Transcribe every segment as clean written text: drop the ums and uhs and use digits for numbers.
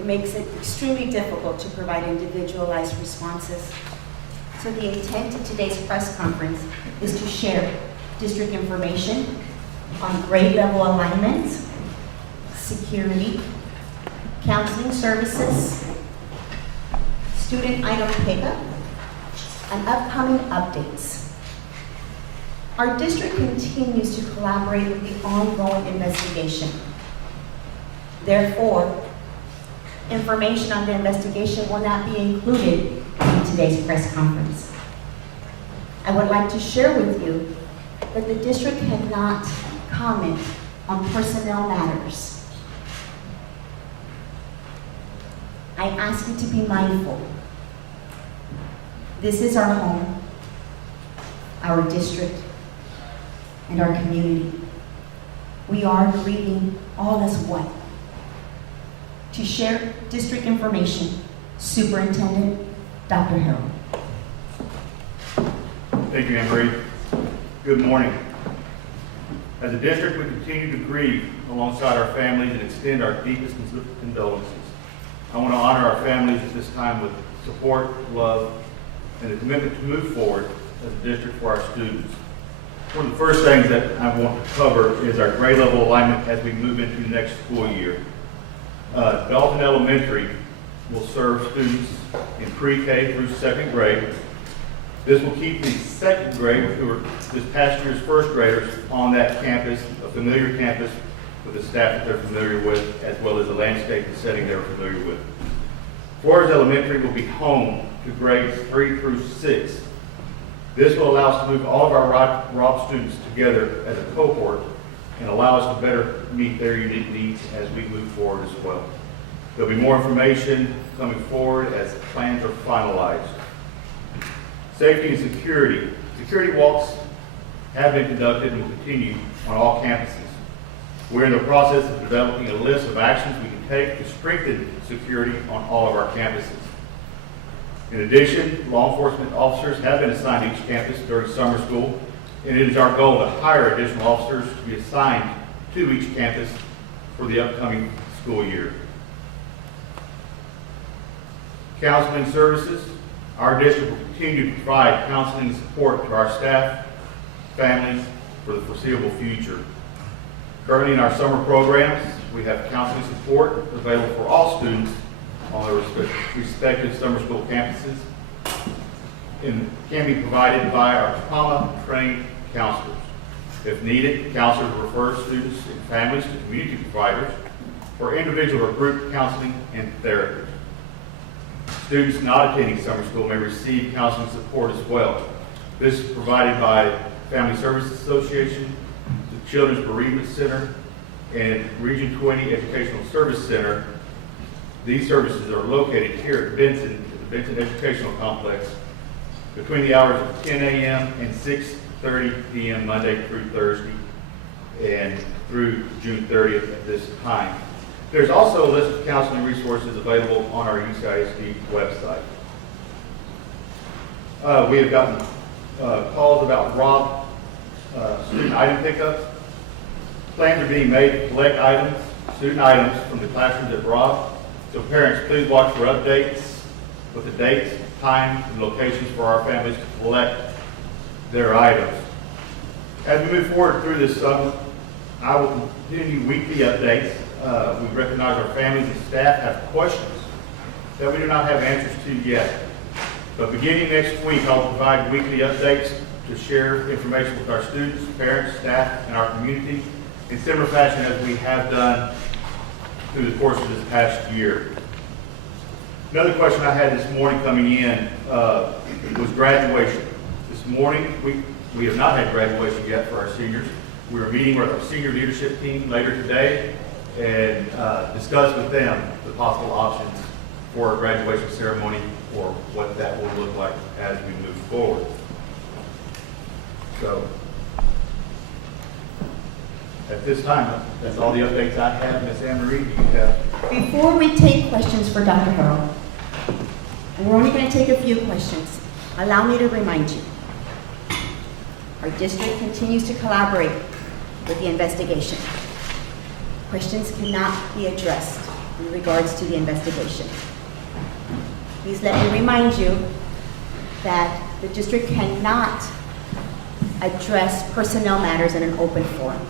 It makes it extremely difficult to provide individualized responses. So the intent of today's press conference is to share district information on grade level alignment, security, counseling services, student item pickup, and upcoming updates. Our district continues to collaborate with the ongoing investigation. Therefore, information on the investigation will not be included in today's press conference. I would like to share with you that the district cannot comment on personnel matters. I ask you to be mindful. This is our home, our district, and our community. We are grieving all as one. To share district information, Superintendent Dr. Harrell. Thank you, Anne-Marie. Good morning. As a district, we continue to grieve alongside our families and extend our deepest condolences. I want to honor our families at this time with support, love, and a commitment to move forward as a district for our students. One of the first things that I want to cover is our grade level alignment as we move into the next school year. Dalton Elementary will serve students in pre-K through second grade. This will keep the second grade, who are this past year's first graders, on that campus, a familiar campus with the staff that they're familiar with, as well as the landscape and setting they're familiar with. Flores Elementary will be home to grades 3 through 6. This will allow us to move all of our ROB students together as a cohort and allow us to better meet their unique needs as we move forward as well. There'll be more information coming forward as plans are finalized. Safety and security. Security walks have been conducted and will continue on all campuses. We're in the process of developing a list of actions we can take to strengthen security on all of our campuses. In addition, law enforcement officers have been assigned to each campus during summer school, and it is our goal to hire additional officers to be assigned to each campus for the upcoming school year. Counseling services. Our district will continue to provide counseling and support to our staff, families for the foreseeable future. Currently in our summer programs, we have counseling support available for all students on their respective summer school campuses, and can be provided by our trauma-trained counselors. If needed, counselors refer students and families to community providers for individual or group counseling and therapy. Students not attending summer school may receive counseling support as well. This is provided by Family Services Association, the Children's Bereavement Center, and Region 20 Educational Service Center. These services are located here at Benson, at the Benson Educational Complex, between the hours of 10 a.m. and 6:30 p.m. Monday through Thursday, and through June 30th at this time. There's also a list of counseling resources available on our UCISD website. We have gotten calls about ROB student item pickups. Plans are being made to collect student items from the classrooms at ROB. So parents, please watch for updates with the dates, times, and locations for our families to collect their items. As we move forward through this summer, I will continue weekly updates. We recognize our families and staff have questions that we do not have answers to yet. But beginning next week, I'll provide weekly updates to share information with our students, parents, staff, and our community in similar fashion as we have done through the course of this past year. Another question I had this morning coming in was graduation. This morning, we have not had graduation yet for our seniors. We are meeting with our senior leadership team later today and discuss with them the possible options for a graduation ceremony or what that will look like as we move forward. So, at this time, that's all the updates I have. Ms. Anne-Marie, do you have? Before we take questions for Dr. Harrell, and we're only going to take a few questions, allow me to remind you, our district continues to collaborate with the investigation. Questions cannot be addressed in regards to the investigation. Please let me remind you that the district cannot address personnel matters in an open forum.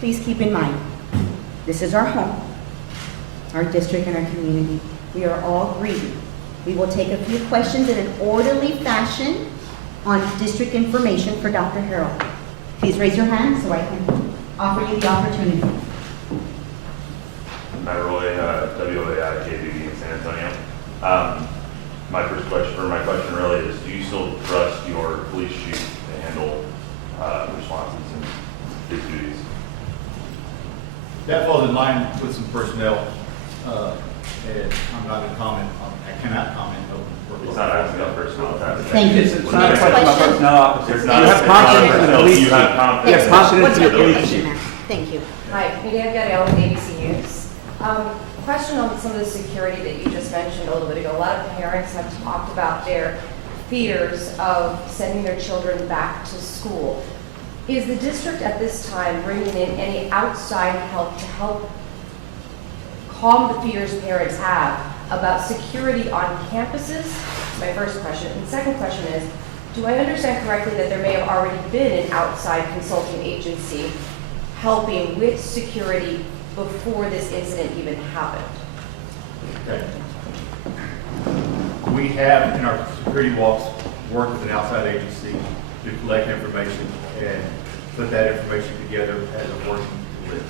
Please keep in mind, this is our home, our district, and our community. We are all grieving. We will take a few questions in an orderly fashion on district information for Dr. Harrell. Please raise your hand so I can offer you the opportunity. Matt Roy, WAI JBB in San Antonio. My question really is, do you still trust your police chief to handle responses and his duties? That falls in line with some personnel, and I'm not going to comment on, I cannot comment on. It's not asking about personnel. Thank you. It's not a Next question about question. personnel officers. It's You not- have it's not confidence in the personnel. police You chief. have confidence. You have confidence What's in your your police question, chief. ma'am? Thank you. Hi, Miriam Gabriel with ABC News. Question on some of the security that you just mentioned a little bit ago. A lot of parents have talked about their fears of sending their children back to school. Is the district at this time bringing in any outside help to help calm the fears parents have about security on campuses? That's my first question. And the second question is, do I understand correctly that there may have already been an outside consulting agency helping with security before this incident even happened? Okay. We have, in our security walks, worked with an outside agency to collect information and put that information together as a working list.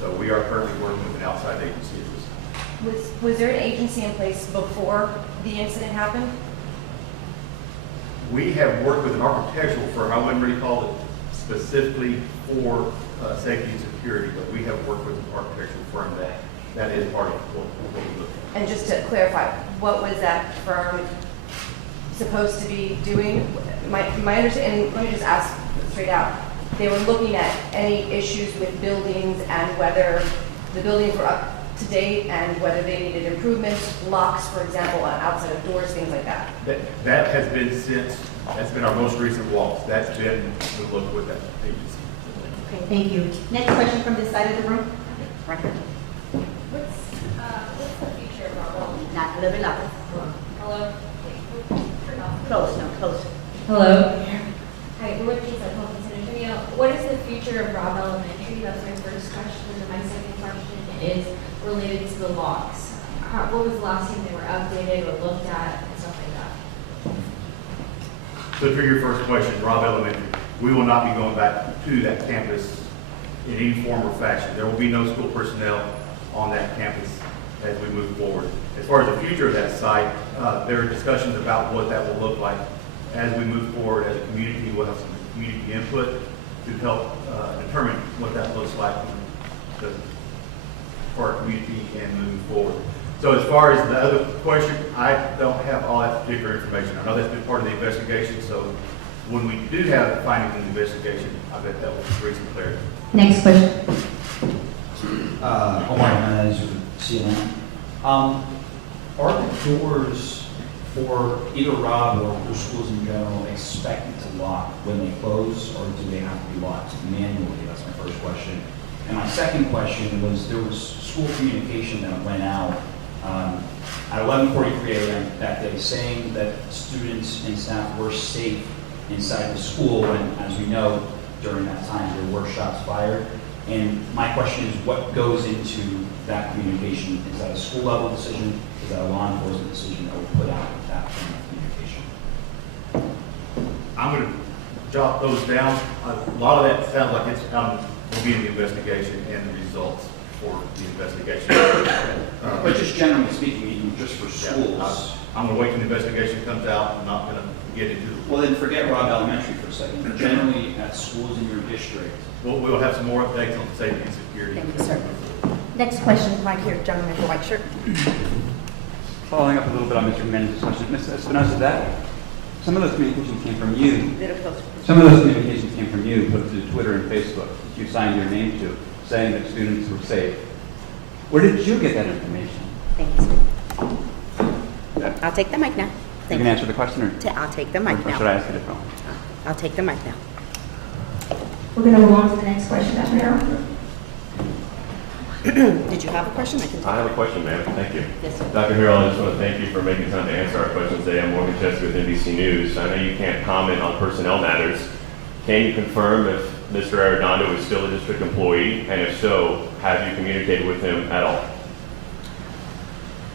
So we are currently working with an outside agency at this time. Was there an agency in place before the incident happened? We have worked with an architectural firm, I wouldn't really call it specifically for safety and security, but we have worked with an architectural firm that is part of what we look at. And just to clarify, what was that firm supposed to be doing? My understanding, let me just ask straight out. They were looking at any issues with buildings and whether the buildings were up to date and whether they needed improvements, locks, for example, on outside of doors, things like that. That has been that's been our most recent walks. That's been the look with that agency. Okay, thank you. Next question from this side of the room. Right here. What's the future of Bravo? Not a little bit louder. Hello? Close, no, close. Hello? Hi, we're with Pizza Health in San Antonio. What is the future of Bravo Elementary? That's my first question. And then my second question is related to the locks. What was the last time they were updated or looked at and stuff like that? So for your first question, Robb Elementary, we will not be going back to that campus in any form or fashion. There will be no school personnel on that campus as we move forward. As far as the future of that site, there are discussions about what that will look like as we move forward as a community. We'll have some community input to help determine what that looks like for our community and moving forward. So as far as the other question, I don't have all that particular information. I know that's been part of the investigation, so when we do have findings in the investigation, I bet that will bring some clarity. Next question. Omar Jimenez with CNN. Are the doors for either Rob or for schools in general expected to lock when they close, or do they have to be locked manually? That's my first question. And my second question was, there was school communication that went out at 11:43 a.m. that day saying that students and staff were safe inside the school when, as we know, during that time there were shots fired. And my question is, what goes into that communication? Is that a school level decision? Is that a law enforcement decision that we put out with that kind of communication? I'm going to jot those down. A lot of that sounds like it's will be in the investigation and the results for the investigation. But just generally speaking, even just for schools. I'm going to wait till the investigation comes out. I'm not going to get into it. Well, then forget Robb Elementary for a second. Generally, at schools in your district, We'll have some more updates on safety and security. Thank you, sir. Next question, right here, gentleman in the white shirt. Following up a little bit on Mr. Mendes' question, Ms. Espinosa, that some of those communications came from you. Little closer. Some of those communications came from you, put to Twitter and Facebook, that you signed your name to, saying that students were safe. Where did you get that information? Thank you, sir. I'll take the mic now. You Thank can you. answer the question, or I'll take the mic should now. I ask a different one? I'll take the mic now. We're going to move on to the next question, Dr. Harrell. Did you have a question? I can take I have a question, ma'am. Thank you. Yes, sir. Dr. Harrell, I just want to thank you for making time to answer our questions today. I'm Morgan Chesky with NBC News. I know you can't comment on personnel matters. Can you confirm if Mr. Arredondo is still a district employee? And if so, have you communicated with him at all?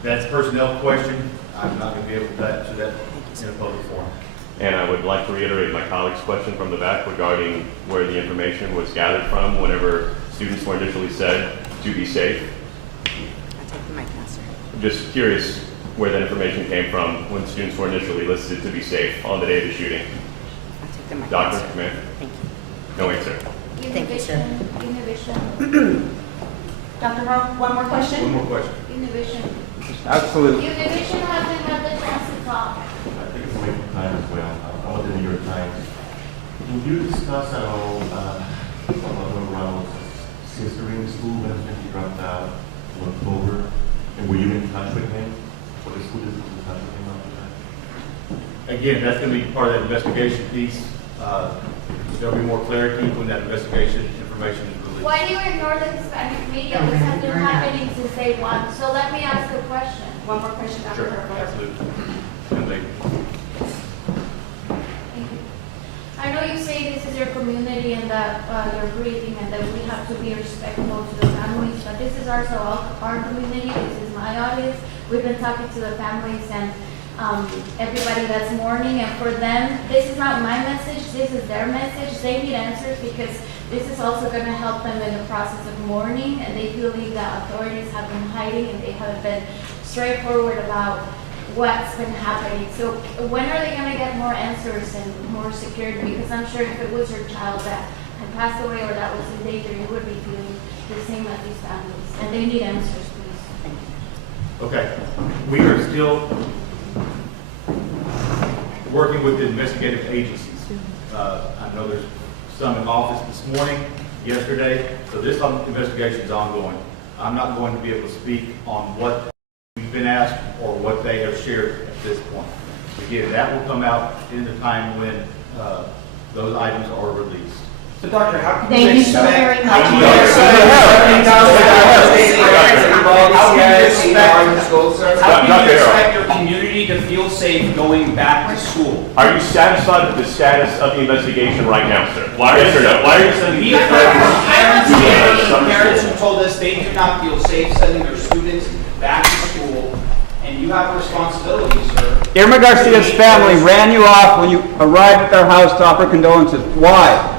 That's a personnel question. I'm not going to be able to answer that in a public forum. And I would like to reiterate my colleague's question from the back regarding where the information was gathered from whenever students were initially said to be safe. I take the mic now, sir. Just curious where that information came from when students were initially listed to be safe on the day of the shooting. I take the mic now, Doctor, sir. ma'am? Thank you. No answer. Thank you, sir. Univision. Dr. Hall, one more question? One more question. Univision. Absolutely. Univision hasn't had the chance to talk. I think it's a waste of time as well. I want the New York Times. Can you discuss at all about Ronald's sister in school when he dropped out in October? And were you in touch with him? Or the school district was in touch with him after that? Again, that's going to be part of that investigation piece. There'll be more clarity when that investigation information is released. Why do you ignore the Hispanic media? This has been happening since day one. So let me ask a question. One more question, Dr. Sure, Hall. absolutely. And they- I know you say this is your community and that you're breathing and that we have to be respectful to the families, but this is also our community. This is my audience. We've been talking to the families and everybody that's mourning, and for them, this is not my message. This is their message. They need answers because this is also going to help them in the process of mourning, and they believe that authorities have been hiding and they haven't been straightforward about what's been happening. So when are they going to get more answers and more security? Because I'm sure if it was your child that had passed away or that was in danger, you would be feeling the same as these families. And they need answers, please. Okay. We are still working with the investigative agencies. I know there's some in office this morning, yesterday, so this investigation is ongoing. I'm not going to be able to speak on what we've been asked or what they have shared at this point. Again, that will come out in the time when those items are released. So doctor, how can Thank you so very much. How can you expect your community to feel safe going back to school? Are you satisfied with the status of the investigation right now, sir? Yes or no? Why are you sending We these have parents who told us they do not feel safe sending their students back to school, and you have a responsibility, sir. Irma Garcia's family ran you off when you arrived at their house to offer condolences. Why?